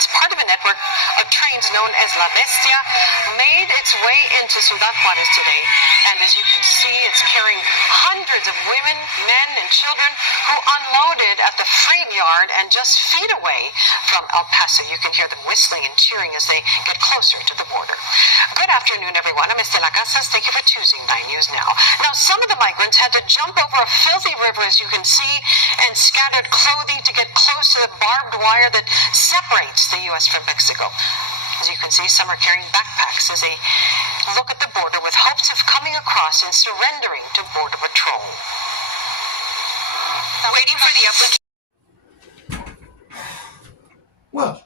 It's part of a network of trains known as La Bestia, made its way into Ciudad Juarez today. And as you can see, it's carrying hundreds of women, men, and children who unloaded at the freight yard and just feet away from El Paso. You can hear them whistling and cheering as they get closer to the border. Good afternoon, everyone. I'm Estela Casas. Thank you for choosing 9 News Now. Now, some of the migrants had to jump over a filthy river, as you can see, and scattered clothing to get close to the barbed wire that separates the U.S. from Mexico. As you can see, some are carrying backpacks as they look at the border with hopes of coming across and surrendering to Border Patrol. Waiting for the application. Well,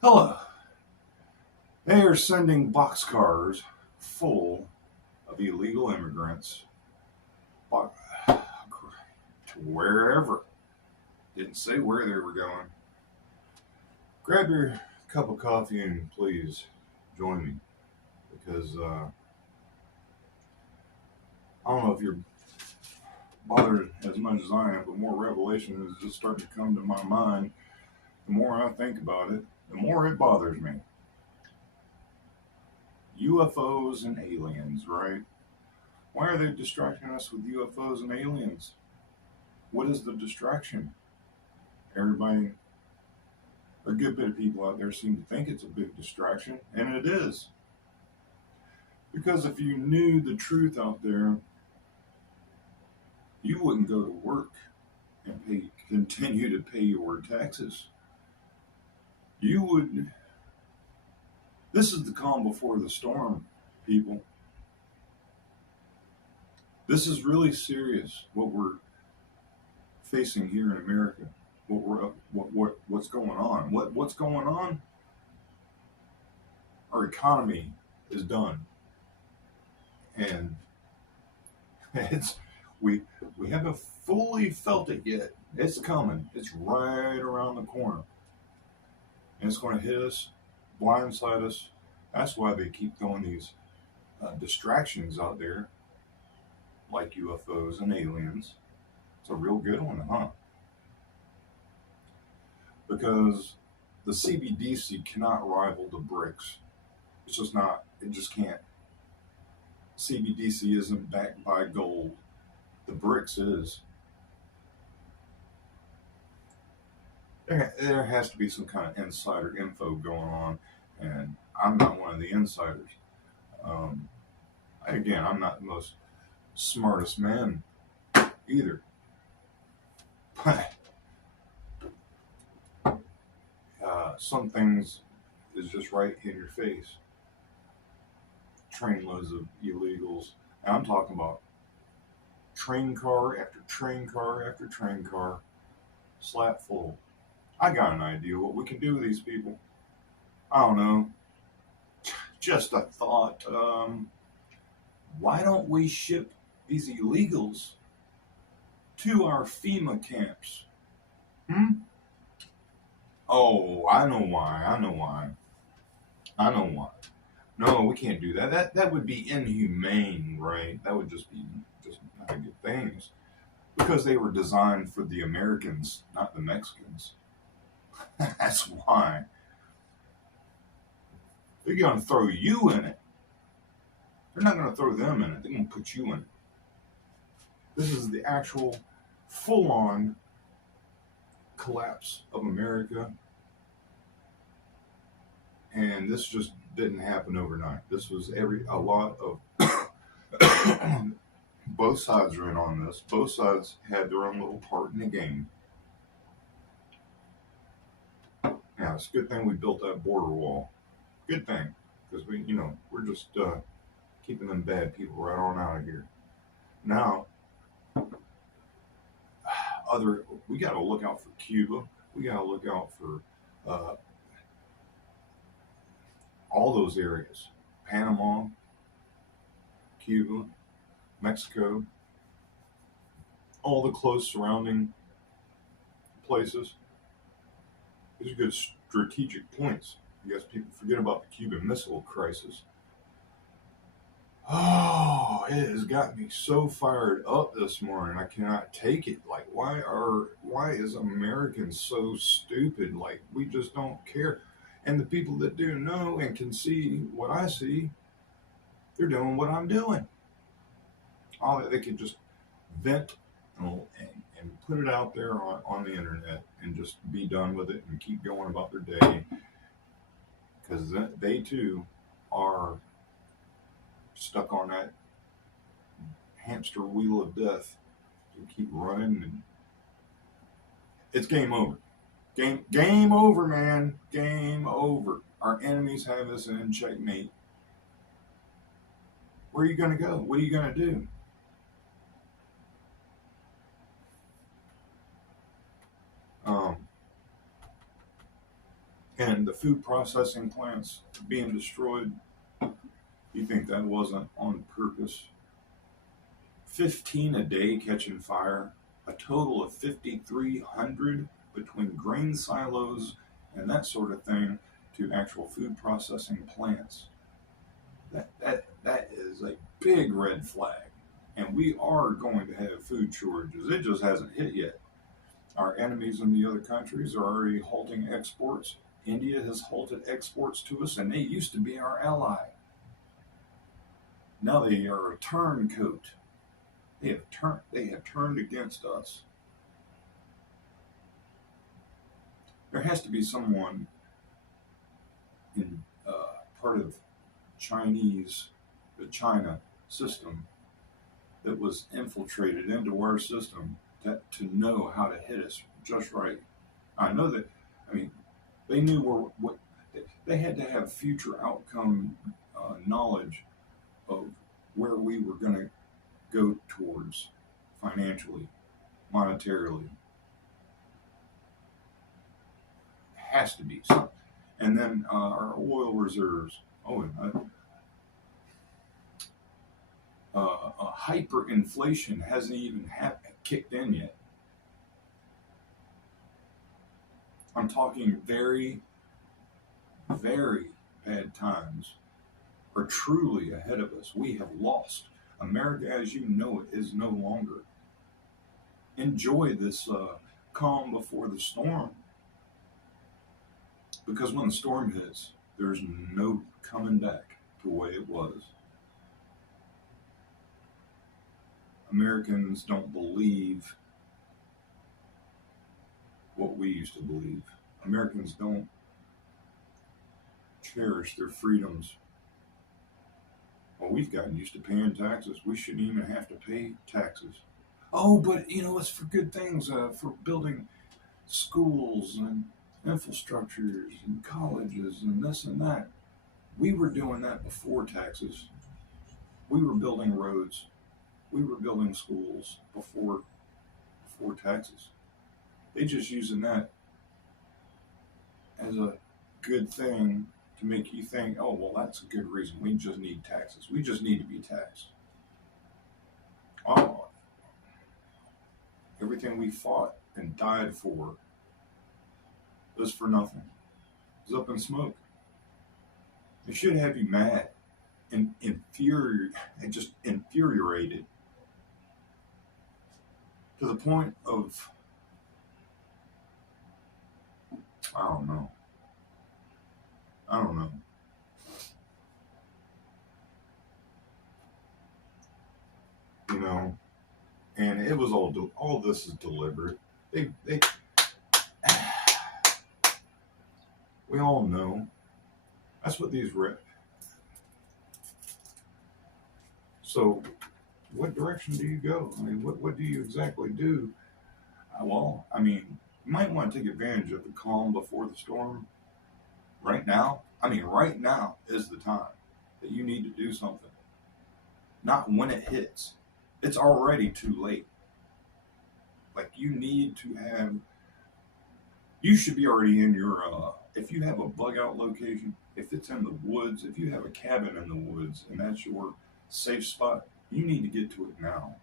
hello. They are sending boxcars full of illegal immigrants to wherever. Didn't say where they were going. Grab your cup of coffee and please join me, because I don't know if you're bothered as much as I am, but more revelation is just starting to come to my mind. The more I think about it, the more it bothers me. UFOs and aliens, right? Why are they distracting us with UFOs and aliens? What is the distraction? Everybody, a good bit of people out there seem to think it's a big distraction, and it is. Because if you knew the truth out there, you wouldn't go to work and continue to pay your taxes. You would. This is the calm before the storm, people. This is really serious, what we're facing here in America. What's going on? What's going on? Our economy is done, and we haven't fully felt it yet. It's coming. It's right around the corner, and it's going to hit us, blindside us. That's why they keep throwing these distractions out there, like UFOs and aliens. It's a real good one, huh? Because the CBDC cannot rival the BRICS. It's just not. It just can't. CBDC isn't backed by gold. The BRICS is. There has to be some kind of insider info going on, and I'm not one of the insiders. Again, I'm not the most smartest man either. But some things is just right in your face. Trainloads of illegals. And I'm talking about train car after train car after train car, slap full. I got an idea what we can do with these people. I don't know. Just a thought. Why don't we ship these illegals to our FEMA camps? Oh, I know why. No, we can't do that. That would be inhumane, right? That would just not a good thing. Because they were designed for the Americans, not the Mexicans. That's why. They're going to throw you in it. They're not going to throw them in it. They're going to put you in it. This is the actual full-on collapse of America. And this just didn't happen overnight. This was a lot of both sides are in on this. Both sides had their own little part in the game. Now, it's a good thing we built that border wall. Good thing, because we're just keeping them bad people right on out of here. Now, we got to look out for Cuba. We got to look out for all those areas: Panama, Cuba, Mexico, all the close surrounding places. These are good strategic points. I guess people forget about the Cuban Missile Crisis. Oh, Oh, it has got me so fired up this morning. I cannot take it. Like, why is Americans so stupid? Like, we just don't care. And the people that do know and can see what I see, they're doing what I'm doing. All they can just vent and put it out there on the internet and just be done with it and keep going about their day, because they too are stuck on that hamster wheel of death to keep running, and it's game over. Game over, man. Game over. Our enemies have us in checkmate. Where are you going to go? What are you going to do? And the food processing plants being destroyed, you think that wasn't on purpose? 15 a day catching fire, a total of 5,300 between grain silos and that sort of thing to actual food processing plants. That is a big red flag. And we are going to have food shortages. It just hasn't hit yet. Our enemies in the other countries are already halting exports. India has halted exports to us, and they used to be our ally. Now they are a turncoat. They have turned against us. There has to be someone in part of the China system that was infiltrated into our system to know how to hit us just right. I know that. I mean, they knew what they had to have future outcome knowledge of where we were going to go towards financially, monetarily. Has to be something. And then our oil reserves. Hyperinflation hasn't even kicked in yet. I'm talking very, very bad times are truly ahead of us. We have lost. America, as you know it, is no longer. Enjoy this calm before the storm. Because when the storm hits, there's no coming back to the way it was. Americans don't believe what we used to believe. Americans don't cherish their freedoms. Well, we've gotten used to paying taxes. We shouldn't even have to pay taxes. Oh, but it's for good things, for building schools and infrastructures and colleges and this and that. We were doing that before taxes. We were building roads. We were building schools before taxes. They just using that as a good thing to make you think, oh, well, that's a good reason. We just need taxes. We just need to be taxed. Oh, everything we fought and died for was for nothing. It was up in smoke. It should have you mad and just infuriated to the point of, I don't know. And it was all this is deliberate. We all know. That's what these So, what direction do you go? I mean, what do you exactly do? Well, I mean, you might want to take advantage of the calm before the storm. Right now is the time that you need to do something. Not when it hits. It's already too late. Like, you should be already in your, if you have a bug out location, if it's in the woods, if you have a cabin in the woods and that's your safe spot, you need to get to it now.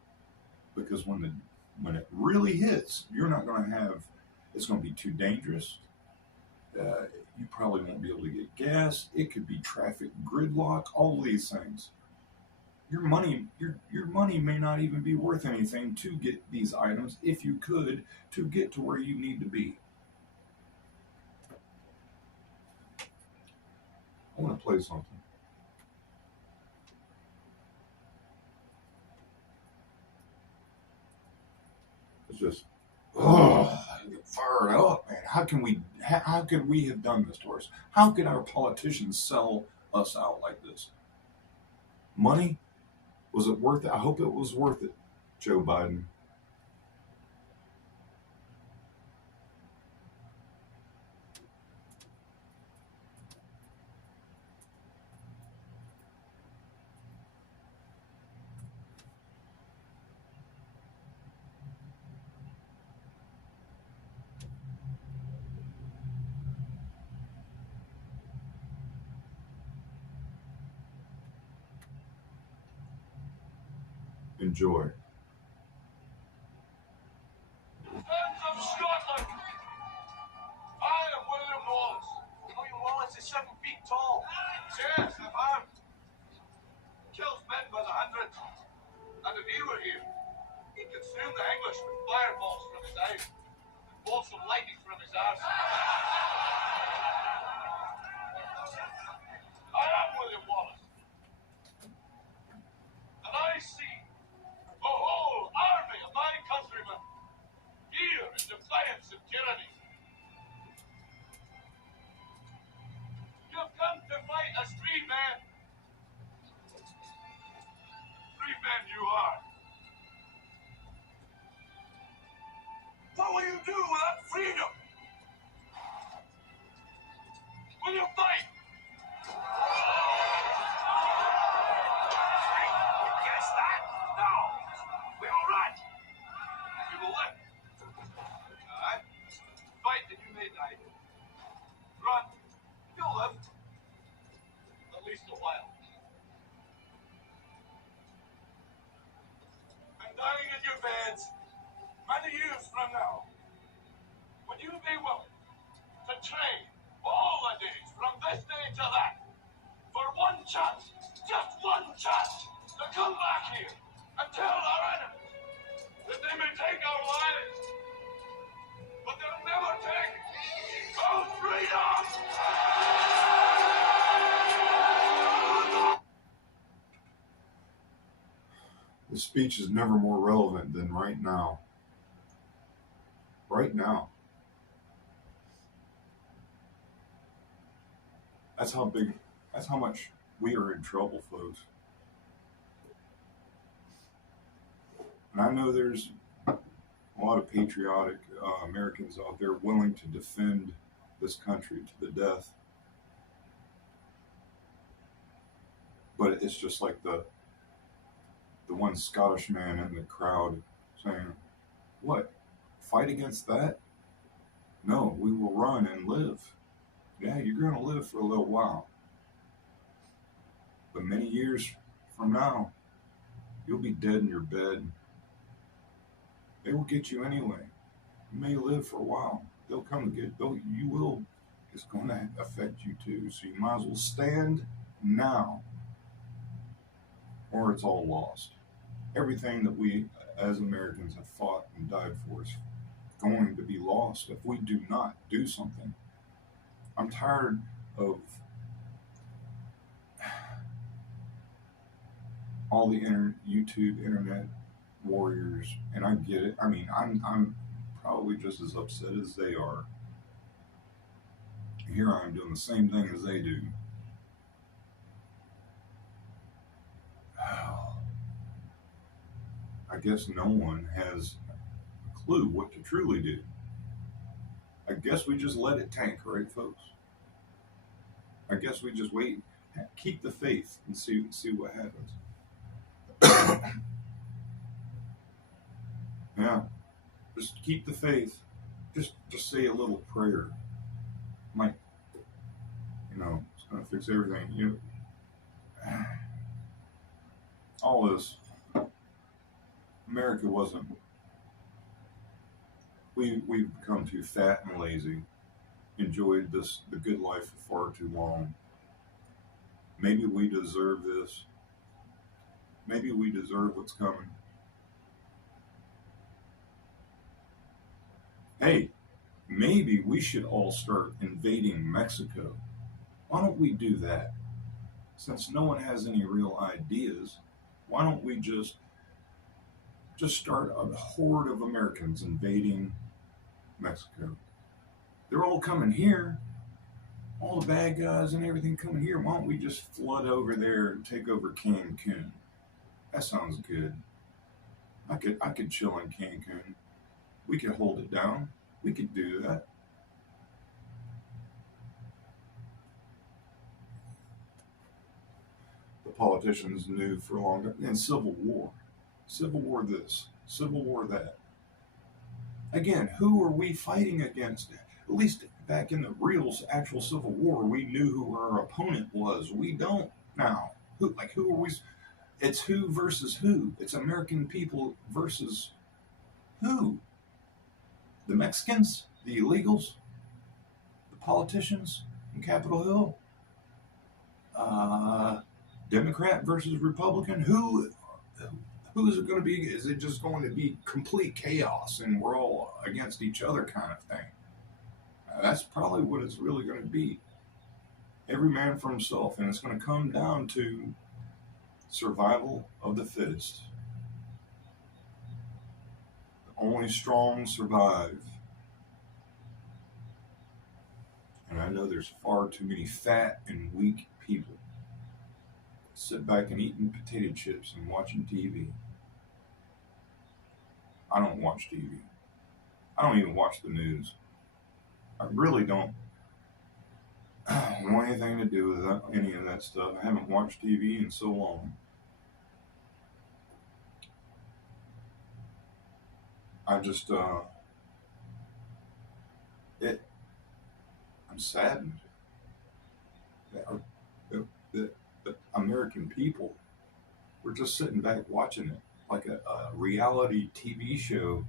Because when it really hits, you're not going to have, it's going to be too dangerous. You probably won't be able to get gas. It could be traffic gridlock, all these things. Your money may not even be worth anything to get these items if you could to get to where you need to be. I want to play something. It's just, oh, I get fired up, man. How could we have done this to us? How could our politicians sell us out like this? Money? Was it worth it? I hope it was worth it, Joe Biden. Enjoy. Friends of Scotland! I am William Wallace. William Wallace is 7 feet tall. Yes, I'm armed. Kills men by the hundreds. And if he were here, he'd consume the English with fireballs from his eyes and bolts of lightning from his arse. I am William Wallace. And I see the whole army of my countrymen here in defiance of tyranny. You've come to fight as free men. Free men you are. What will you do without freedom? Will you fight? Against that? No! We will run! We will live. Alright? Fight that you may die. Run. You'll live. At least a while. And dying in your beds, many years from now, would you be willing to trade all the days from this day to that for one chance, just one chance, to come back here and tell our enemies that they may take our lives, but they'll never take our freedom! This speech is never more relevant than right now. Right now. That's how much we are in trouble, folks. And I know there's a lot of patriotic Americans out there willing to defend this country to the death. But it's just like the one Scottish man in the crowd saying, what? Fight against that? No, we will run and live. Yeah, you're going to live for a little while. But many years from now, you'll be dead in your bed. They will get you anyway. You may live for a while. They'll come and get you will. It's going to affect you too. So you might as well stand now, or it's all lost. Everything that we as Americans have fought and died for is going to be lost if we do not do something. I'm tired of all the YouTube internet warriors, and I get it. I mean, I'm probably just as upset as they are. Here I am doing the same thing as they do. I guess no one has a clue what to truly do. I guess we just let it tank, right, folks? I guess we just wait, keep the faith, and see what happens. Yeah, just keep the faith. Just say a little prayer. Might, it's gonna fix everything. All this. America wasn't. We've become too fat and lazy. Enjoyed the good life for far too long. Maybe we deserve this. Maybe we deserve what's coming. Hey, maybe we should all start invading Mexico. Why don't we do that? Since no one has any real ideas, why don't we just start a horde of Americans invading Mexico? They're all coming here. All the bad guys and everything coming here. Why don't we just flood over there and take over Cancun? That sounds good. I could chill in Cancun. We could hold it down. We could do that. The politicians knew for a long time. And Civil War. Civil War this. Civil War that. Again, who are we fighting against? At least back in the real actual Civil War, we knew who our opponent was. We don't now. Who are we? It's who versus who. It's American people versus who? The Mexicans? The illegals? The politicians in Capitol Hill? Democrat versus Republican? Who is it going to be? Is it just going to be complete chaos and we're all against each other kind of thing? That's probably what it's really going to be. Every man for himself, and it's going to come down to survival of the fittest. The only strong survive. And I know there's far too many fat and weak people sit back and eating potato chips and watching TV. I don't watch TV. I don't even watch the news. I really don't want anything to do with that, any of that stuff. I haven't watched TV in so long. I just, I'm saddened that the American people were just sitting back watching it like a reality TV show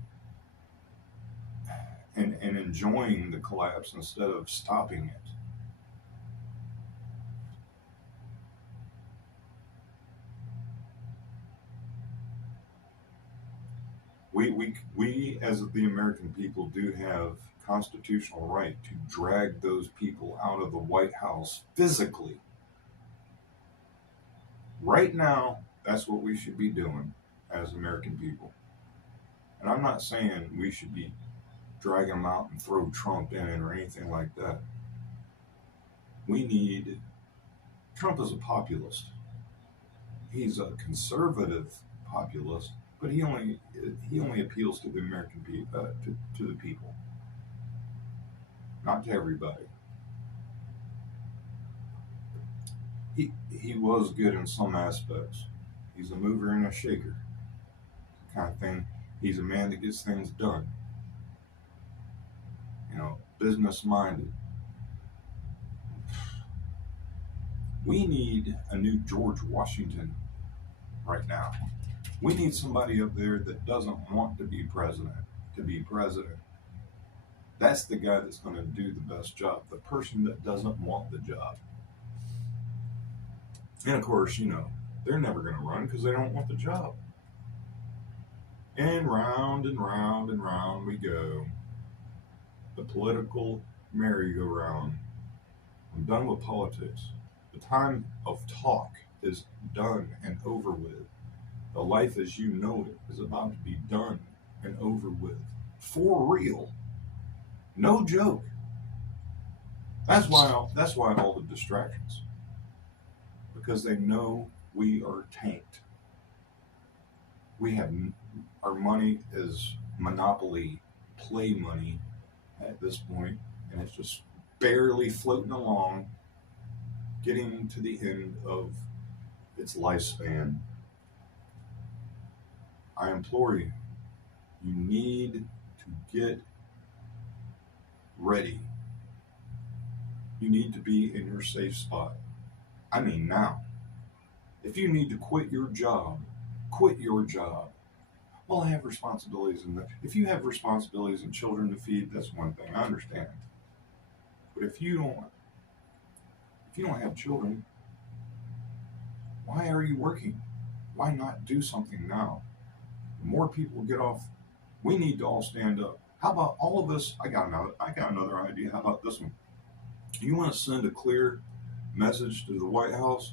and enjoying the collapse instead of stopping it. We as the American people do have constitutional right to drag those people out of the White House physically. Right now, that's what we should be doing as American people. And I'm not saying we should be dragging them out and throw Trump in or anything like that. Trump is a populist. He's a conservative populist, but he only appeals to the American people, to the people, not to everybody. He was good in some aspects. He's a mover and a shaker kind of thing. He's a man that gets things done. Business minded. We need a new George Washington right now. We need somebody up there that doesn't want to be president. That's the guy that's going to do the best job. The person that doesn't want the job. And of course, they're never going to run because they don't want the job. And round and round and round we go. The political merry-go-round. I'm done with politics. The time of talk is done and over with. The life as you know it is about to be done and over with. For real. No joke. That's why all the distractions. Because they know we are tanked. We have our money is monopoly play money at this point, and it's just barely floating along, getting to the end of its lifespan. I implore you, you need to get ready. You need to be in your safe spot. I mean now. If you need to quit your job, quit your job. Well, I have responsibilities, and if you have responsibilities and children to feed, that's one thing. I understand. But if you don't have children, why are you working? Why not do something now? The more people get off, we need to all stand up. How about all of us? I got another idea. How about this one? You want to send a clear message to the White House?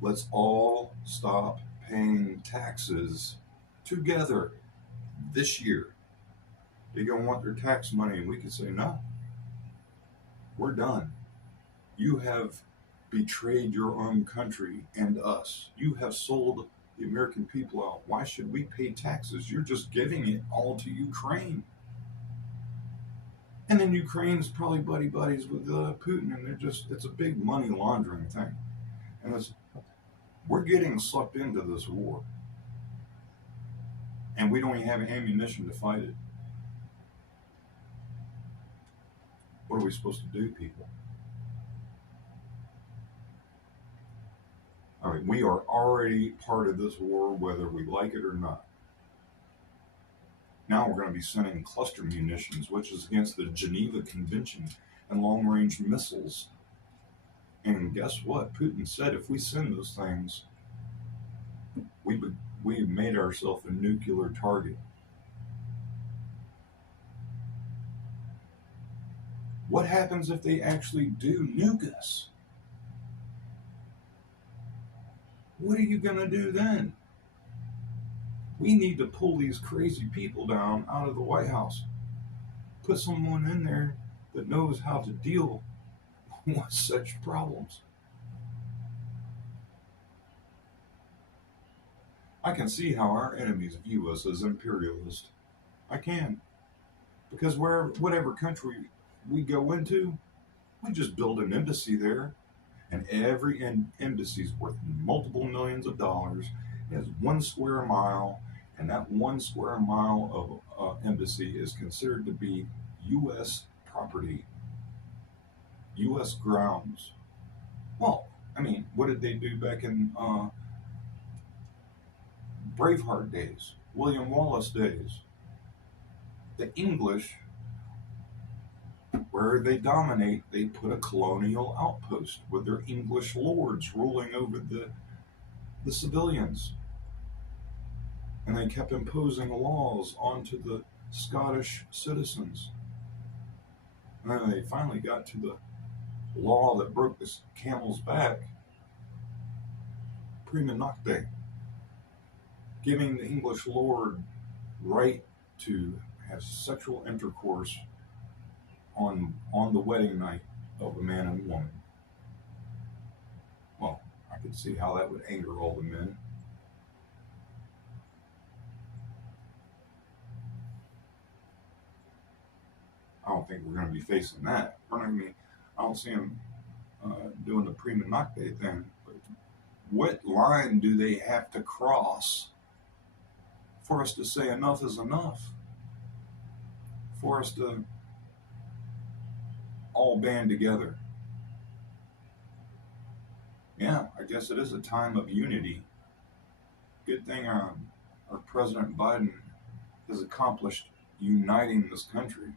Let's all stop paying taxes together this year. They're going to want their tax money, and we can say, no, we're done. You have betrayed your own country and us. You have sold the American people out. Why should we pay taxes? You're just giving it all to Ukraine. And then Ukraine's probably buddies with Putin, and it's a big money laundering thing. And we're getting sucked into this war. And we don't even have ammunition to fight it. What are we supposed to do, people? All right, we are already part of this war, whether we like it or not. Now we're going to be sending cluster munitions, which is against the Geneva Convention, and long-range missiles. And guess what? Putin said if we send those things, we've made ourselves a nuclear target. What happens if they actually do nuke us? What are you going to do then? We need to pull these crazy people down out of the White House. Put someone in there that knows how to deal with such problems. I can see how our enemies view us as imperialist. I can. Because whatever country we go into, we just build an embassy there, and every embassy is worth multiple millions of dollars. It has 1 square mile, and that 1 square mile of embassy is considered to be U.S. property, U.S. grounds. Well, I mean, what did they do back in Braveheart days, William Wallace days? The English, where they dominate, they put a colonial outpost with their English lords ruling over the civilians. And they kept imposing laws onto the Scottish citizens. And then they finally got to the law that broke the camel's back, prima nocte, giving the English lord right to have sexual intercourse on the wedding night of a man and woman. Well, I could see how that would anger all the men. I don't think we're going to be facing that. I don't see them doing the prima nocte thing. But what line do they have to cross for us to say enough is enough? For us to all band together? Yeah, I guess it is a time of unity. Good thing our President Biden has accomplished uniting this country.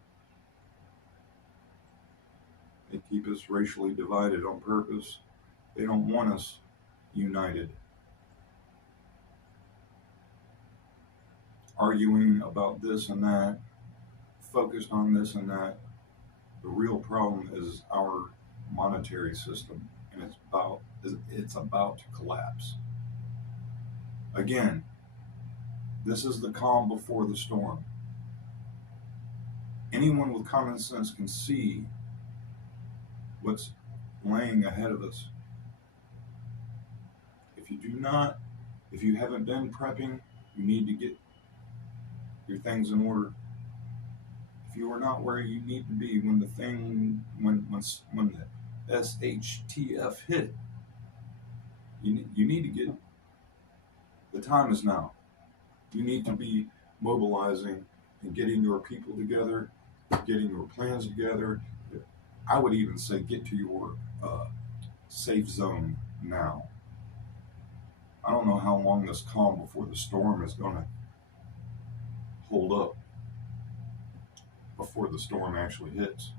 They keep us racially divided on purpose. They don't want us united. Arguing about this and that, focused on this and that. The real problem is our monetary system, and it's about to collapse. Again, this is the calm before the storm. Anyone with common sense can see what's laying ahead of us. If you haven't been prepping, you need to get your things in order. If you are not where you need to be when the SHTF hit, you need to get. The time is now. You need to be mobilizing and getting your people together, getting your plans together. I would even say get to your safe zone now. I don't know how long this calm before the storm is going to hold up before the storm actually hits.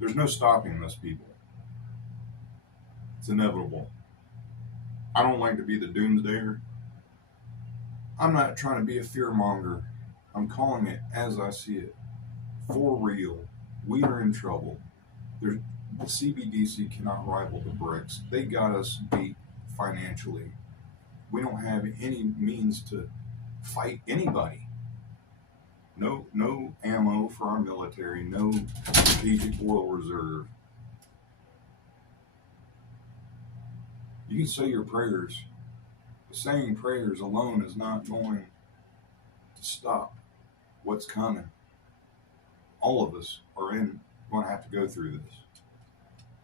There's no stopping this, people. It's inevitable. I don't like to be the doomsdayer. I'm not trying to be a fearmonger. I'm calling it as I see it. For real, we are in trouble. The CBDC cannot rival the BRICS. They got us beat financially. We don't have any means to fight anybody. No ammo for our military, no strategic oil reserve. You can say your prayers, but saying prayers alone is not going to stop what's coming. All of us are going to have to go through this.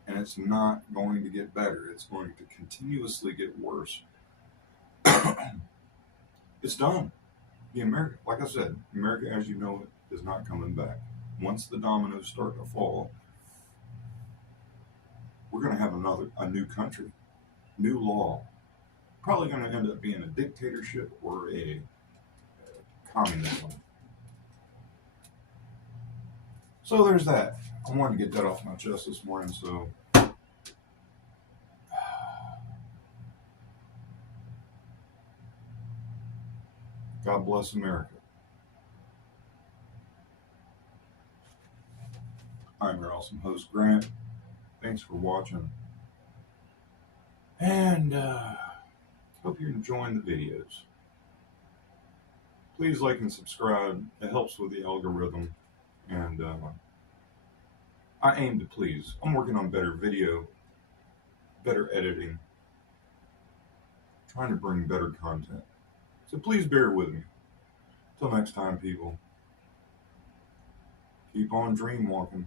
And it's not going to get better. It's going to continuously get worse. It's done. The America, like I said, America as you know it is not coming back. Once the dominoes start to fall, we're going to have a new country, new law. Probably going to end up being a dictatorship or a communism. So there's that. I wanted to get that off my chest this morning, so God bless America. I'm your awesome host, Grant. Thanks for watching. And hope you're enjoying the videos. Please like and subscribe. It helps with the algorithm. And I aim to please. I'm working on better video, better editing, trying to bring better content. So please bear with me. Till next time, people. Keep on dream walking.